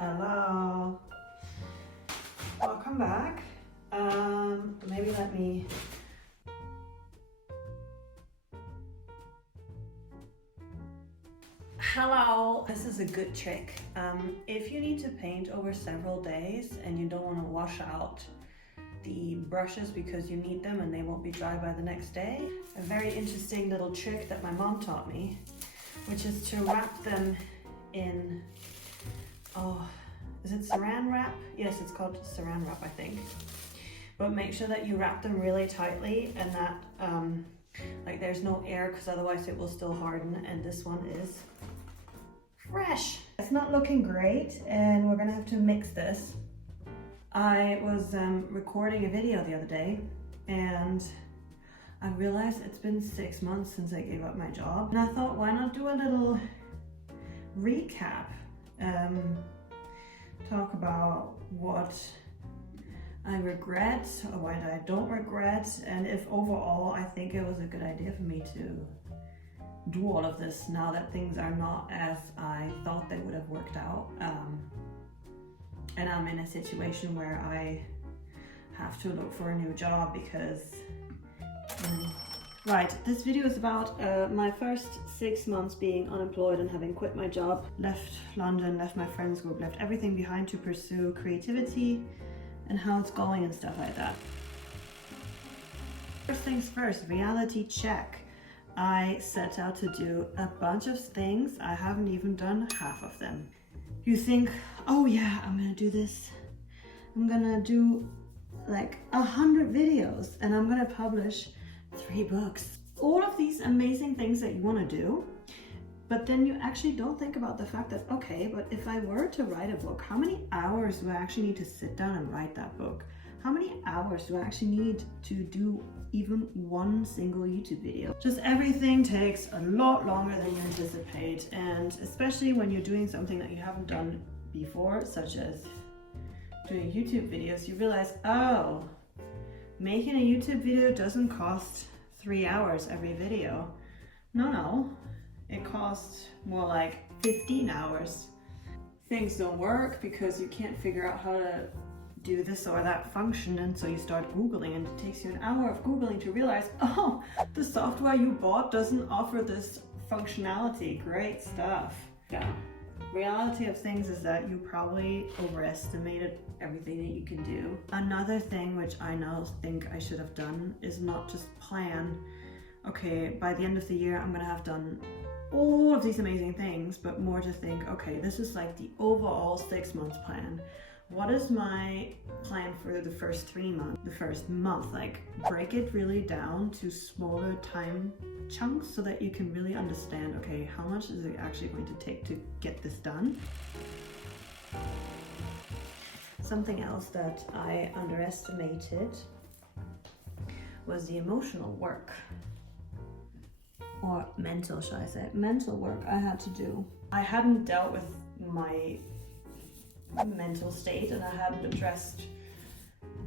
Hello. Welcome back. Maybe let me... Hello. This is a good trick. If you need to paint over several days and you don't want to wash out the brushes because you need them and they won't be dry by the next day, a very interesting little trick that my mom taught me, which is to wrap them in, is it saran wrap? Yes, it's called saran wrap, I think. But make sure that you wrap them really tightly and that like there's no air, because otherwise it will still harden. And this one is fresh. It's not looking great and we're gonna have to mix this. I was recording a video the other day and I realized it's been 6 months since I gave up my job. And I thought, why not do a little recap? Talk about what I regret or what I don't regret, and if overall I think it was a good idea for me to do all of this now that things are not as I thought they would have worked out. And I'm in a situation where I have to look for a new job because right, this video is about my first 6 months being unemployed and having quit my job, left London, left my friends group, left everything behind to pursue creativity and how it's going and stuff like that. First things first, reality check. I set out to do a bunch of things. I haven't even done half of them. You think, oh yeah, I'm gonna do this. I'm gonna do like 100 videos and I'm gonna publish 3 books. All of these amazing things that you want to do, but then you actually don't think about the fact that, okay, but if I were to write a book, how many hours do I actually need to sit down and write that book? How many hours do I actually need to do even one single YouTube video? Just everything takes a lot longer than you anticipate, and especially when you're doing something that you haven't done before, such as doing YouTube videos, you realize, oh, making a YouTube video doesn't cost 3 hours every video. No, it costs more like 15 hours. Things don't work because you can't figure out how to do this or that function, and so you start Googling, and it takes you an hour of Googling to realize, oh, the software you bought doesn't offer this functionality. Great stuff. Yeah. Reality of things is that you probably overestimated everything that you can do. Another thing which I now think I should have done is not just plan, okay, by the end of the year I'm gonna have done all of these amazing things, but more to think, okay, this is like the overall 6 months plan. What is my plan for the first 3 months, the first month? Like, break it really down to smaller time chunks so that you can really understand, okay, how much is it actually going to take to get this done? Something else that I underestimated was the emotional work, or mental, should I say, mental work I had to do. I hadn't dealt with my mental state and I hadn't addressed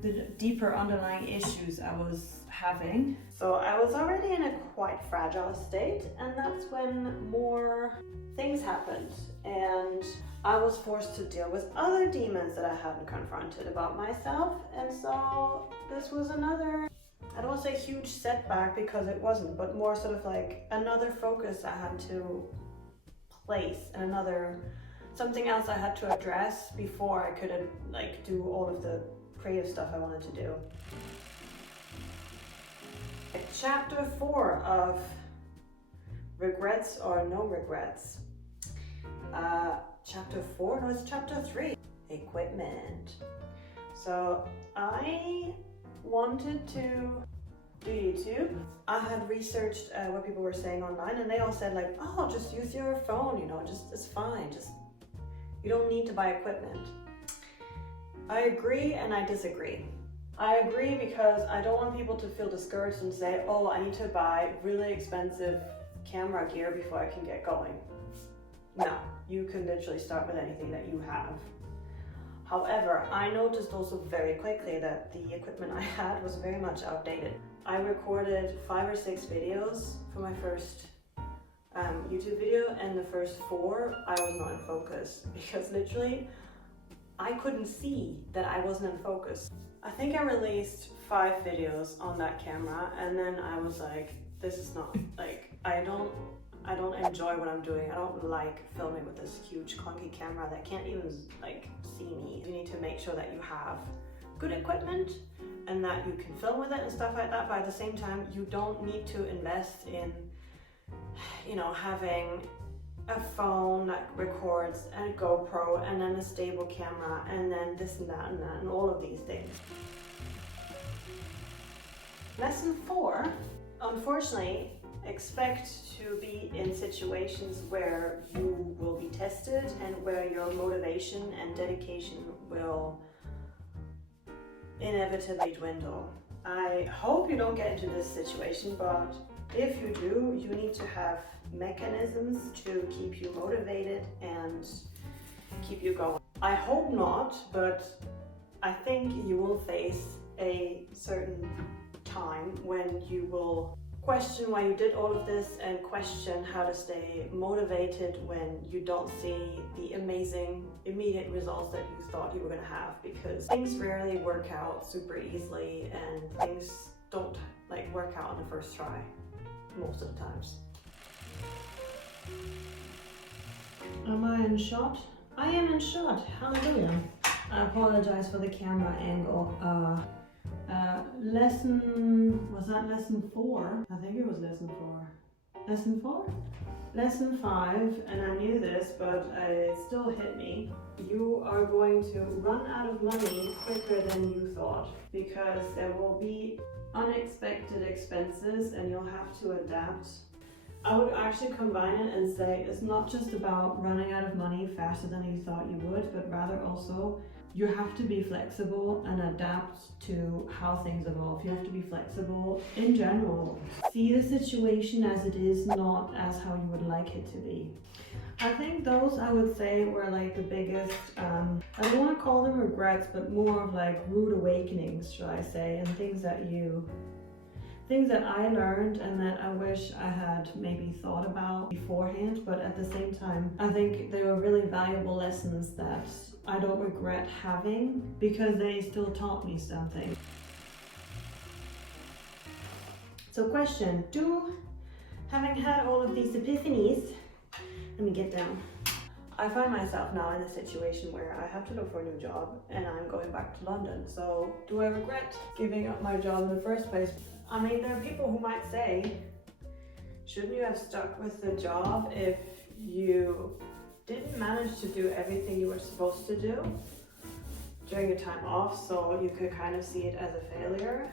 the deeper underlying issues I was having. So I was already in a quite fragile state, and that's when more things happened and I was forced to deal with other demons that I hadn't confronted about myself. And so this was another, I don't want to say huge setback because it wasn't, but more sort of like another focus I had to place and another something else I had to address before I could like do all of the creative stuff I wanted to do. Chapter 4 of Regrets or No Regrets. Chapter 4, no, it's chapter 3, equipment. So I wanted to do YouTube. I had researched what people were saying online, and they all said like, oh, just use your phone, you know, just it's fine, just you don't need to buy equipment. I agree and I disagree. I agree because I don't want people to feel discouraged and say, oh, I need to buy really expensive camera gear before I can get going. No, you can literally start with anything that you have. However, I noticed also very quickly that the equipment I had was very much outdated. I recorded 5 or 6 videos for my first YouTube video, and the first 4 I was not in focus because literally I couldn't see that I wasn't in focus. I think I released 5 videos on that camera, and then I was like, this is not, like, I don't enjoy what I'm doing. I don't like filming with this huge clunky camera that can't even like see me. You need to make sure that you have good equipment and that you can film with it and stuff like that, but at the same time you don't need to invest in, you know, having a phone that records and a GoPro and then a stable camera and then this and that and all of these things. Lesson 4, unfortunately, expect to be in situations where you will be tested and where your motivation and dedication will inevitably dwindle. I hope you don't get into this situation, but if you do, you need to have mechanisms to keep you motivated and keep you going. I hope not, but I think you will face a certain time when you will question why you did all of this and question how to stay motivated when you don't see the amazing immediate results that you thought you were going to have, because things rarely work out super easily and things don't like work out on the first try most of the times. Am I in shot? I am in shot. Hallelujah. I apologize for the camera angle. Was that lesson 4? I think it was lesson 4. Lesson 4? Lesson 5, and I knew this, but it still hit me. You are going to run out of money quicker than you thought, because there will be unexpected expenses and you'll have to adapt. I would actually combine it and say it's not just about running out of money faster than you thought you would, but rather also you have to be flexible and adapt to how things evolve. You have to be flexible in general. See the situation as it is, not as how you would like it to be. I think those, I would say, were like the biggest, I don't want to call them regrets, but more of like rude awakenings, should I say, and things that I learned and that I wish I had maybe thought about beforehand, but at the same time, I think they were really valuable lessons that I don't regret having because they still taught me something. So question, having had all of these epiphanies, let me get down. I find myself now in a situation where I have to look for a new job and I'm going back to London. So do I regret giving up my job in the first place? I mean, there are people who might say, shouldn't you have stuck with the job if you didn't manage to do everything you were supposed to do during your time off, so you could kind of see it as a failure?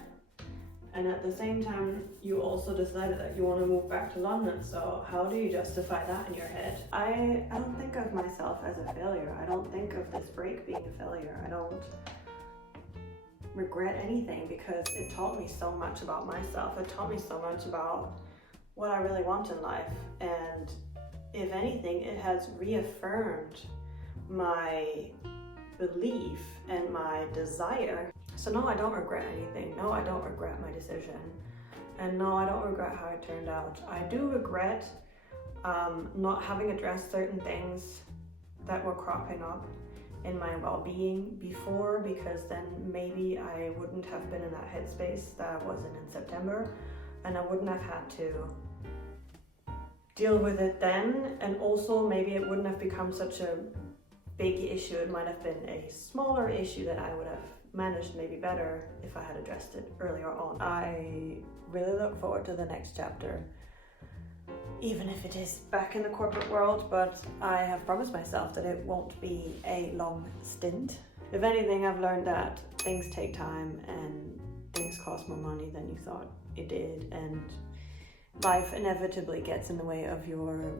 And at the same time, you also decided that you want to move back to London, so how do you justify that in your head? I don't think of myself as a failure. I don't think of this break being a failure. I don't regret anything because it taught me so much about myself. It taught me so much about what I really want in life, and if anything, it has reaffirmed my belief and my desire. So no, I don't regret anything. No, I don't regret my decision. And no, I don't regret how it turned out. I do regret not having addressed certain things that were cropping up in my well-being before, because then maybe I wouldn't have been in that headspace that I was in September, and I wouldn't have had to deal with it then, and also maybe it wouldn't have become such a big issue. It might have been a smaller issue that I would have managed maybe better if I had addressed it earlier on. I really look forward to the next chapter, even if it is back in the corporate world, but I have promised myself that it won't be a long stint. If anything, I've learned that things take time and things cost more money than you thought it did, and life inevitably gets in the way of your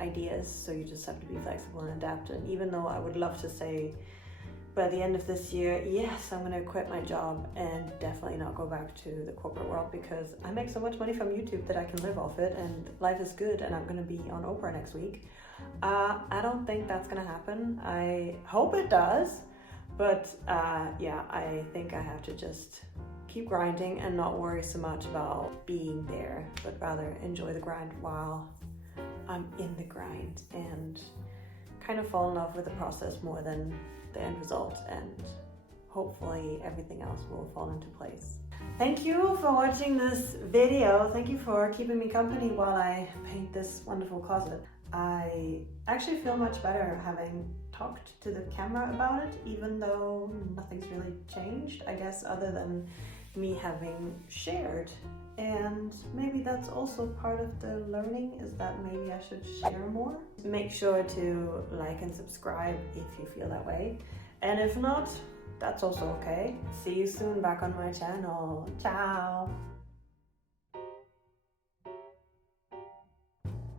ideas, so you just have to be flexible and adapt. And even though I would love to say by the end of this year, yes, I'm going to quit my job and definitely not go back to the corporate world because I make so much money from YouTube that I can live off it and life is good and I'm going to be on Oprah next week. I don't think that's going to happen. I hope it does, but yeah, I think I have to just keep grinding and not worry so much about being there, but rather enjoy the grind while I'm in the grind and kind of fall in love with the process more than the end result, and hopefully everything else will fall into place. Thank you for watching this video. Thank you for keeping me company while I paint this wonderful closet. I actually feel much better having talked to the camera about it, even though nothing's really changed, I guess, other than me having shared. And maybe that's also part of the learning, is that maybe I should share more. Make sure to like and subscribe if you feel that way. And if not, that's also okay. See you soon back on my channel. Ciao!